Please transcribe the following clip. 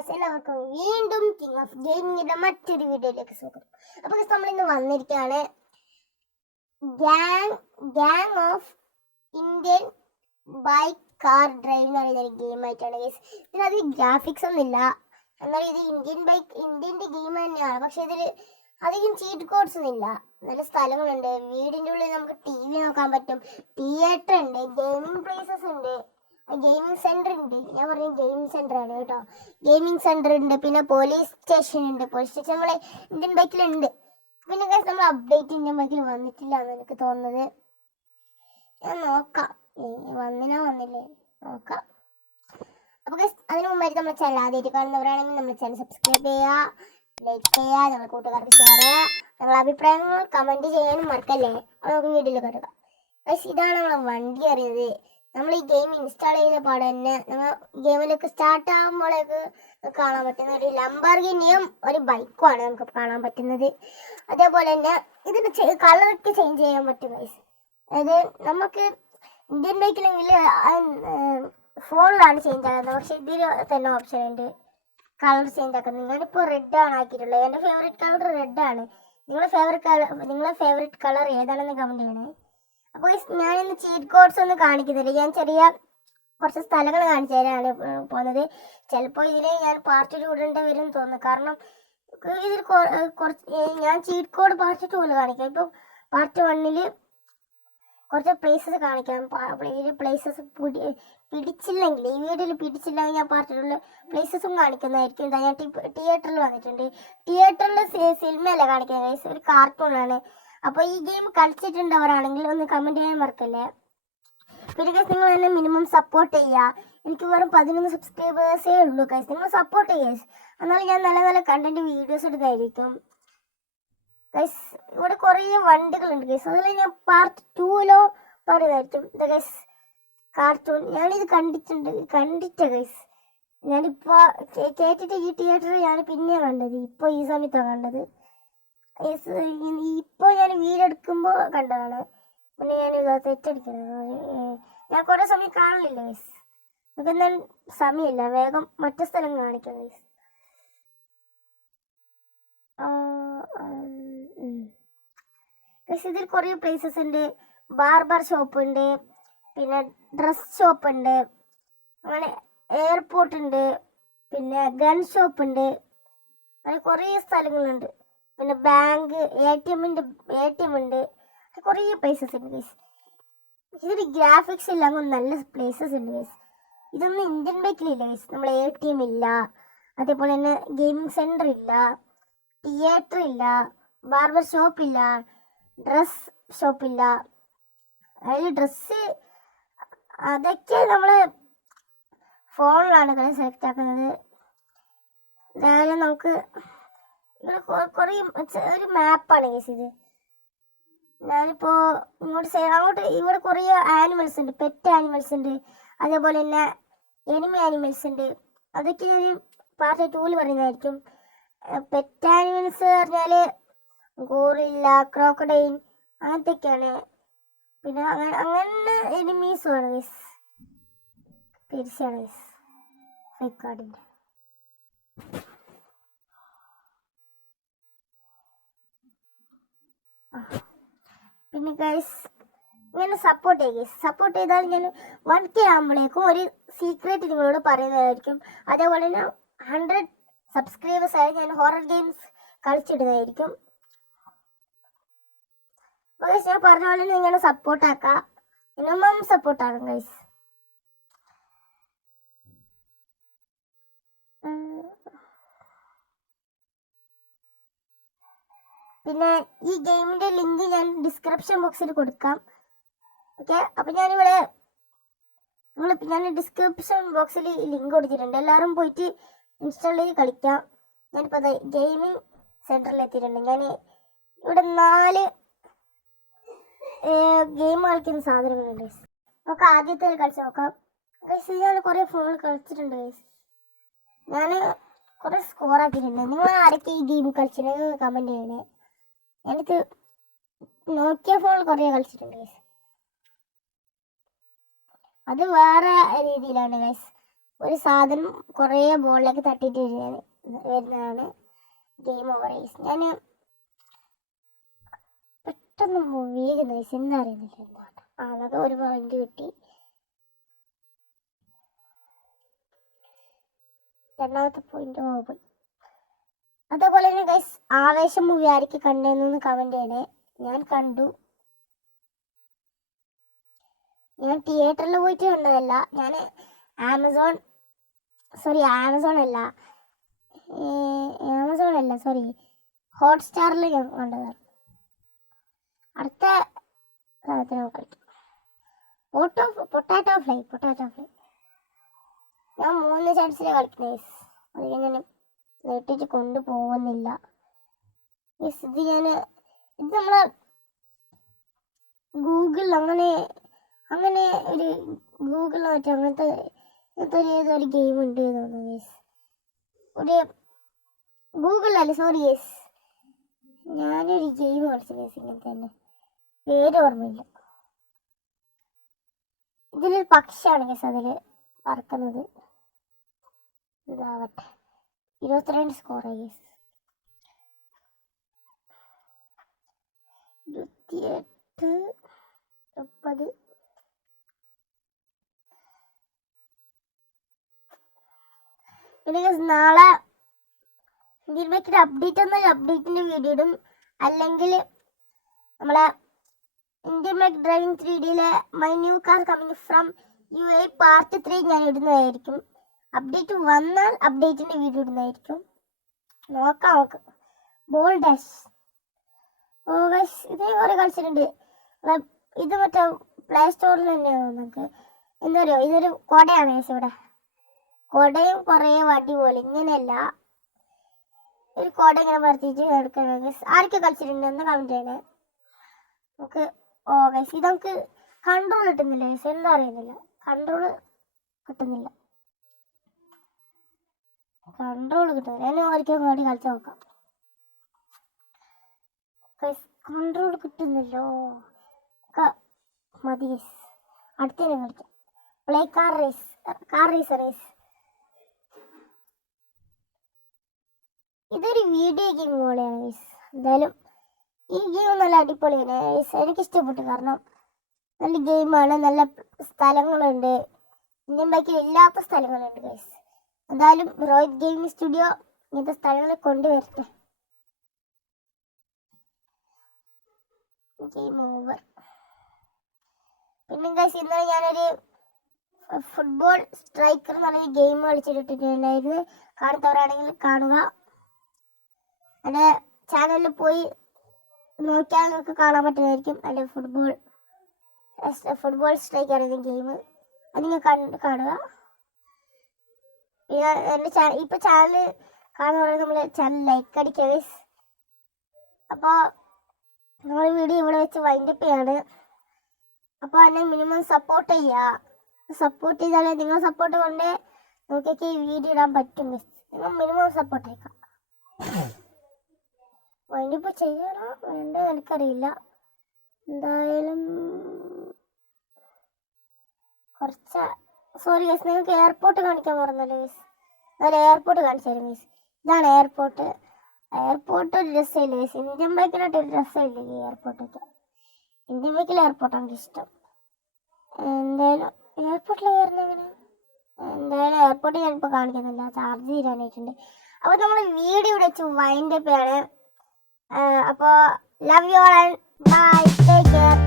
Guys, എല്ലാവർക്കും വീണ്ടും king of ഗെയിമിങ്ങിന്റെ മറ്റൊരു വീഡിയോയിലേക്ക് സ്വാഗതം. അപ്പോൾ നമ്മൾ ഇന്ന് വന്നിരിക്കുകയാണ് gang of Indian bike car drive എന്ന് പറയുന്ന ഒരു ഗെയിമായിട്ടാണ് ഗൈസ്. ഇതിനധികം ഗ്രാഫിക്സ് ഒന്നുമില്ല, എന്നാൽ ഇത് ഇന്ത്യൻ്റെ ഗെയിം തന്നെയാണ്. പക്ഷെ ഇതിൽ അധികം ചീറ്റ് കോഡ്സ് ഒന്നുമില്ല. നല്ല സ്ഥലങ്ങളുണ്ട്, വീടിൻ്റെ ഉള്ളിൽ നമുക്ക് TV നോക്കാൻ പറ്റും, തിയേറ്റർ ഉണ്ട്, ഗെയിമിംഗ് പ്ലേസസ് ഉണ്ട്, ഗെയിമിംഗ് സെന്റർ ഉണ്ട്. ഞാൻ പറഞ്ഞ ഗെയിമിംഗ് സെന്റർ ആണ് കേട്ടോ. ഗെയിമിംഗ് സെന്റർ ഉണ്ട്, പിന്നെ പോലീസ് സ്റ്റേഷൻ ഉണ്ട്. പോലീസ് സ്റ്റേഷൻ നമ്മളെ ഇന്ത്യൻ ബൈക്കിലുണ്ട്. പിന്നെ നമ്മൾ അപ്ഡേറ്റ് ഇന്ത്യൻ ബൈക്കിൽ വന്നിട്ടില്ല എന്ന് എനിക്ക് തോന്നുന്നത്. ഞാൻ നോക്കാം, വന്നില്ലേ നോക്കാം. അപ്പോൾ അതിന് മുമ്പായിട്ട് നമ്മുടെ ചാനൽ ആദ്യമായിട്ട് കാണുന്നവരാണെങ്കിൽ നമ്മുടെ ചാനൽ സബ്സ്ക്രൈബ് ചെയ്യുക, ലൈക്ക് ചെയ്യുക, നമ്മുടെ കൂട്ടുകാർക്ക് ഷെയർ ചെയ്യുക, നിങ്ങളുടെ അഭിപ്രായങ്ങൾ കമൻറ്റ് ചെയ്യാനും മറക്കല്ലേ. അത് നമുക്ക് വീഡിയോയിൽ കടുക. ഇതാണ് നമ്മളെ വണ്ടി അറിയുന്നത്. നമ്മൾ ഈ ഗെയിം ഇൻസ്റ്റാൾ ചെയ്ത പാടെ തന്നെ നമ്മൾ ഗെയിമിലേക്ക് സ്റ്റാർട്ട് ആകുമ്പോഴേക്ക് കാണാൻ പറ്റുന്ന ഒരു ലംബോർഗിനിയും ഒരു ബൈക്കുമാണ് നമുക്ക് കാണാൻ പറ്റുന്നത്. അതേപോലെ തന്നെ ഇതിൻ്റെ കളറൊക്കെ ചേഞ്ച് ചെയ്യാൻ പറ്റും ഗൈസ്. അതായത് നമുക്ക് ഇന്ത്യൻ ബൈക്കിലെങ്കിൽ ഫോണിലാണ് ചേഞ്ച് ആകുന്നത്, പക്ഷെ ഇതിൽ തന്നെ ഓപ്ഷൻ ഉണ്ട് കളർ ചേഞ്ച് ആക്കുന്നത്. ഞാനിപ്പോൾ റെഡാണ് ആക്കിയിട്ടുള്ളത്. എൻ്റെ ഫേവറേറ്റ് കളർ റെഡാണ്. നിങ്ങളെ ഫേവറേറ്റ് കളർ ഏതാണെന്ന് കമൻറ്റ് ചെയ്യണേ. അപ്പോൾ ഞാനിന്ന് ചീറ്റ് കോഡ്സ് ഒന്നും കാണിക്കുന്നില്ല, ഞാൻ ചെറിയ കുറച്ച് സ്ഥലങ്ങൾ കാണിച്ചു തരാനാണ് പോകുന്നത്. ചിലപ്പോൾ ഇതിൽ ഞാൻ പാർട്ട് 2 ഇടേണ്ടി വരും തോന്നുന്നു, കാരണം ഇതിൽ കുറച്ച് ഞാൻ ചീറ്റ് കോഡ് പാർട്ട് 2 കാണിക്കാം. ഇപ്പോൾ പാർട്ട് 1 കുറച്ച് പ്ലേസസ് കാണിക്കാം. ഈ പ്ലേസസ് പിടിച്ചില്ലെങ്കിൽ, ഈ വീഡിയോയിൽ പിടിച്ചില്ലെങ്കിൽ ഞാൻ പാർട്ട് 2 പ്ലേസസും കാണിക്കുന്നതായിരിക്കും. ഞാൻ തിയേറ്ററിൽ വന്നിട്ടുണ്ട്. തിയേറ്ററിൽ സിനിമയല്ല കാണിക്കുന്നത്, ഒരു കാർട്ടൂണാണ്. അപ്പോൾ ഈ ഗെയിം കളിച്ചിട്ടുണ്ടവരാണെങ്കിൽ ഒന്ന് കമൻറ്റ് ചെയ്യാൻ മറക്കല്ലേ. പിന്നെ ഗൈസ്, നിങ്ങൾ എന്നെ മിനിമം സപ്പോർട്ട് ചെയ്യുക. എനിക്ക് വെറും 11 സബ്സ്ക്രൈബേഴ്സേ ഉള്ളൂ ഗൈസ്. നിങ്ങൾ സപ്പോർട്ട് ചെയ്യുക, എന്നാലും ഞാൻ നല്ല നല്ല കണ്ടന്റ് വീഡിയോസ് എടുത്തായിരിക്കും ഗൈസ്. ഇവിടെ കുറേ വണ്ടികളുണ്ട് ഗൈസ്, അതിൽ ഞാൻ പാർട്ട് 2 പറയുന്നതായിരിക്കും. ഇത് ഗൈസ് കാർട്ടൂൺ, ഞാനിത് കണ്ടിട്ട് ഗൈസ്. ഞാനിപ്പോൾ കേട്ടിട്ട് ഈ തിയേറ്ററിൽ ഞാൻ പിന്നെയാണ് കണ്ടത്, ഇപ്പോൾ ഈ സമയത്താണ് കണ്ടത്. ഇപ്പോൾ ഞാൻ വീഡിയോ എടുക്കുമ്പോൾ കണ്ടതാണ്. പിന്നെ ഞാൻ തെറ്റടിക്കുന്നത്, ഞാൻ കുറേ സമയം കാണില്ല ഗൈസ്. നമുക്കെന്നാൽ സമയമില്ല, വേഗം മറ്റു സ്ഥലം കാണിക്കാം ഗൈസ്. ഗൈസ് ഇതിൽ കുറേ പ്ലേസസ് ഉണ്ട്. ബാർബർ ഷോപ്പ് ഉണ്ട്, പിന്നെ ഡ്രസ് ഷോപ്പ് ഉണ്ട്, അങ്ങനെ എയർപോർട്ട് ഉണ്ട്, പിന്നെ ഗൺ ഷോപ്പ് ഉണ്ട്, അങ്ങനെ കുറേ സ്ഥലങ്ങളുണ്ട്. പിന്നെ ബാങ്ക്, ATM ഉണ്ട്, കുറേ പ്ലേസസ് ഉണ്ട് ഗൈസ്. ഇതൊരു ഗ്രാഫിക്സ് ഇല്ല, അങ്ങനെ നല്ല പ്ലേസസ് ഉണ്ട് ഗൈസ്. ഇതൊന്നും ഇന്ത്യൻ ബൈക്കിലില്ല ഗൈസ്. നമ്മൾ ATM ഇല്ല, അതേപോലെ തന്നെ ഗെയിമിംഗ് സെൻറ്റർ ഇല്ല, തിയേറ്റർ ഇല്ല, ബാർബർ ഷോപ്പ് ഇല്ല, ഡ്രസ് ഷോപ്പ് ഇല്ല. അതായത് ഡ്രസ്സ് അതൊക്കെ നമ്മൾ ഫോണിലാണ് കളി സെലക്ട് ആക്കുന്നത്. എന്തായാലും നമുക്ക് കുറേ ഒരു മാപ്പാണ് ഗൈസ് ഇത്. ഞാനിപ്പോൾ അങ്ങോട്ട് ഇവിടെ കുറേ ആനിമൽസ് ഉണ്ട്, പെറ്റ് ആനിമൽസ് ഉണ്ട്, അതേപോലെ തന്നെ എനിമി ആനിമൽസ് ഉണ്ട്. അതൊക്കെ ഞാൻ പാർട്ട് 2 പറയുന്നതായിരിക്കും. പെറ്റ് ആനിമൽസ് പറഞ്ഞാൽ ഗോറില്ല, ക്രോക്കഡൈൽ, അങ്ങനത്തെയൊക്കെയാണ്. പിന്നെ അങ്ങനെ എനിമീസുമാണ് ഗൈസ്. തീർച്ചയാണ് ഗൈസ് ഫ്ലിപ്കാർട്ടിൻ്റെ. പിന്നെ ഗൈസ് ഇങ്ങനെ സപ്പോർട്ട് ചെയ്യുക ഗൈസ്. സപ്പോർട്ട് ചെയ്താൽ ഞാൻ 1K ആകുമ്പോഴേക്കും ഒരു സീക്രട്ട് നിങ്ങളോട് പറയുന്നതായിരിക്കും. അതേപോലെ തന്നെ 100 സബ്സ്ക്രൈബേഴ്സ് ആയി ഞാൻ ഹൊറർ ഗെയിംസ് കളിച്ചിടുന്നതായിരിക്കും. ഗൈസ് ഞാൻ പറഞ്ഞ പോലെ ഇങ്ങനെ സപ്പോർട്ടാക്കാം, മിനിമം സപ്പോർട്ടാകും ഗൈസ്. പിന്നെ ഈ ഗെയിമിൻ്റെ ലിങ്ക് ഞാൻ ഡിസ്ക്രിപ്ഷൻ ബോക്സിൽ കൊടുക്കാം. ഓക്കെ, അപ്പോൾ ഞാൻ ഡിസ്ക്രിപ്ഷൻ ബോക്സിൽ ലിങ്ക് കൊടുത്തിട്ടുണ്ട്, എല്ലാവരും പോയിട്ട് ഇൻസ്റ്റാൾ ചെയ്ത് കളിക്കാം. ഞാനിപ്പോൾ ഗെയിമിംഗ് സെൻറ്ററിൽ എത്തിയിട്ടുണ്ട്. ഞാൻ ഇവിടെ 4 ഗെയിം കളിക്കുന്ന സാധനങ്ങളുണ്ട് ഗൈസ്. നമുക്ക് ആദ്യത്തെ കളിച്ച് നോക്കാം ഗൈസ്. ഞാൻ കുറേ ഫോണിൽ കളിച്ചിട്ടുണ്ട് ഗൈസ്, ഞാൻ കുറേ സ്കോർ ആക്കിയിട്ടുണ്ട്. നിങ്ങൾ ആരൊക്കെ ഈ ഗെയിം കളിച്ചിട്ട് കമൻറ്റ് ചെയ്യണേ. എനിക്ക് നോക്കിയ ഫോണിൽ കുറേ കളിച്ചിട്ടുണ്ട് ഗൈസ്, അത് വേറെ രീതിയിലാണ് ഗൈസ്. ഒരു സാധനം കുറേ ബോളിലേക്ക് തട്ടിയിട്ട് വരുന്നതാണ് ഗെയിം ഓവർ ഗൈസ്. ഞാൻ പെട്ടെന്ന് വീഴുന്ന ഗൈസ്, എന്താ അറിയുന്നില്ല എന്താണ്. അതൊക്കെ ഒരു പോയിന്റ് കിട്ടി. രണ്ടാമത്തെ പോയിന്റ് പോയി. അതേപോലെ തന്നെ ഗൈസ്, ആവേശം മൂവി ആർക്ക് കണ്ടെന്ന് കമന്റ് ചെയ്യണേ. ഞാൻ കണ്ടു. ഞാൻ തിയേറ്ററിൽ പോയിട്ട് കണ്ടതല്ല, ഞാൻ ആമസോൺ അല്ല സോറി ഹോട്ട്സ്റ്റാറിൽ ഞാൻ കണ്ടതാണ്. അടുത്ത സാധനത്തിന് കളിക്കും. പൊട്ടാറ്റോ ഫ്ലൈ ഞാൻ 3 ചാൻസിലാണ് കളിക്കുന്നത്. അത് ഞാൻ നേട്ടിട്ട് കൊണ്ടുപോകുന്നില്ല. ഇത് നമ്മളെ ഗൂഗിളിൽ അങ്ങനെ ഒരു ഗൂഗിളിൽ മറ്റേ അങ്ങനത്തെ ഏതൊരു ഗെയിം ഉണ്ട് തോന്നുന്നു. ഒരു ഗൂഗിളിലല്ല, സോറി യെസ്, ഞാനൊരു ഗെയിം കളിച്ചു ഇങ്ങനെ തന്നെ, പേര് ഓർമ്മയില്ല. ഇതിലൊരു പക്ഷിയാണ് കേസ് അതിൽ പറക്കുന്നത്. ഇതാവട്ടെ, 22 സ്കോറായി കേസ്. 28, 30. പിന്നെ നാളെ ഇന്ത്യൻ ബൈക്കിന്റെ അപ്ഡേറ്റിന്റെ വീഡിയോ ഇടും. അല്ലെങ്കിൽ നമ്മളെ ഇന്ത്യൻ ബൈക്ക് ഡ്രൈവിംഗ് 3Dയിലെ my new car coming from UAE part 3 ഞാൻ ഇടുന്നതായിരിക്കും. അപ്ഡേറ്റ് വന്നാൽ അപ്ഡേറ്റിന്റെ വീഡിയോ ഇടുന്നതായിരിക്കും. നോക്കാം. ബോൾ ഡാഷ് ഇതേ കുറെ കളിച്ചിട്ടുണ്ട്. ഇത് മറ്റേ പ്ലേ സ്റ്റോറിൽ തന്നെയാണ്. നമുക്ക് എന്താ പറയുക, ഇതൊരു കൊടയാണ് കേസ്. ഇവിടെ കൊടയും കുറേ വടി പോലെ, ഇങ്ങനെയല്ല, ഒരു കൊട ഇങ്ങനെ പരത്തിയിട്ട് എടുക്കണം. ആരൊക്കെ കളിച്ചിട്ടുണ്ട് എന്ന് കമന്റ് ചെയ്യണേ. നമുക്ക് ഗൈസ്, ഇത് നമുക്ക് കൺട്രോൾ കിട്ടുന്നില്ല ഗൈസ്, എന്താ അറിയുന്നില്ല, കൺട്രോൾ കിട്ടുന്നില്ല. ഞാൻ ഒരിക്കലും വേണ്ടി കളിച്ചു നോക്കാം. കൺട്രോൾ കിട്ടുന്നില്ലോ, മതി ഗൈസ്. അടുത്തതിനെ കളിക്കാം. Play car race. ഇതൊരു വീഡിയോ ഗെയിം പോലെയാണ് ഗൈസ്. എന്തായാലും ഈ ഗെയിം നല്ല അടിപൊളിയാണ് ഗൈസ്, എനിക്ക് ഇഷ്ടപ്പെട്ടു. കാരണം നല്ല ഗെയിമാണ്, നല്ല സ്ഥലങ്ങളുണ്ട്. ഇന്ത്യൻ ബൈക്കിൽ ഇല്ലാത്ത സ്ഥലങ്ങളുണ്ട് ഗൈസ്. എന്തായാലും റോയൽ ഗെയിമിംഗ് സ്റ്റുഡിയോ ഇങ്ങനത്തെ സ്ഥലങ്ങളിൽ കൊണ്ടുവരട്ടെ. Game over. പിന്നെ ഗൈസ്, ഇന്നലെ ഞാനൊരു ഫുട്ബോൾ സ്ട്രൈക്കർ എന്ന് പറഞ്ഞ ഗെയിം കളിച്ചിട്ടുണ്ടായിരുന്നു. കാണാത്തവരാണെങ്കിൽ കാണുക. എൻ്റെ ചാനലിൽ പോയി നോക്കിയാൽ നിങ്ങൾക്ക് കാണാൻ പറ്റുന്നതായിരിക്കും. എൻ്റെ ഫുട്ബോൾ സ്ട്രൈക്കർ എന്ന ഗെയിം അത് നിങ്ങൾ കാണുക. പിന്നെ എൻ്റെ ചാനൽ കാണുന്ന നമ്മൾ ചാനൽ ലൈക്ക് അടിക്കുക ഗൈസ്. അപ്പോൾ നമ്മൾ വീഡിയോ ഇവിടെ വെച്ച് വൈൻഡപ്പ് ചെയ്യാണ്. അപ്പോൾ എന്നെ മിനിമം സപ്പോർട്ട് ചെയ്യുക. സപ്പോർട്ട് ചെയ്താലേ നിങ്ങൾ സപ്പോർട്ട് കൊണ്ട് നോക്കിയൊക്കെ ഈ വീഡിയോ ഇടാൻ പറ്റും ഗൈസ്. നിങ്ങൾ മിനിമം സപ്പോർട്ട് ചെയ്യുക. വൈൻഡപ്പ് ചെയ്യണോ വേണ്ടത് എനിക്കറിയില്ല. എന്തായാലും സോറി ഗൈസ്, നിങ്ങൾക്ക് എയർപോർട്ട് കാണിക്കാൻ പറഞ്ഞല്ലോ ഗൈസ്. ഞാൻ എയർപോർട്ട് കാണിച്ചു തരും ഗൈസ്. ഇതാണ് എയർപോർട്ട് ഒരു രസമില്ല ഗൈസ്. ഇന്ത്യൻ ബൈക്കിനായിട്ട് ഒരു രസമില്ല ഈ എയർപോർട്ടൊക്കെ. ഇന്ത്യൻ ബൈക്കിൽ എയർപോർട്ടാണ് എനിക്ക് ഇഷ്ടം. എന്തായാലും എയർപോർട്ടിൽ കയറുന്ന എങ്ങനെ? എന്തായാലും എയർപോർട്ട് ഞാനിപ്പോൾ കാണിക്കുന്നില്ല, ചാർജ് തീരാനായിട്ടുണ്ട്. അപ്പോൾ നമ്മൾ വീഡിയോ ഇവിടെ വെച്ച് വൈൻഡപ്പ് ചെയ്യാണ്. അപ്പോൾ love you all and bye, take care.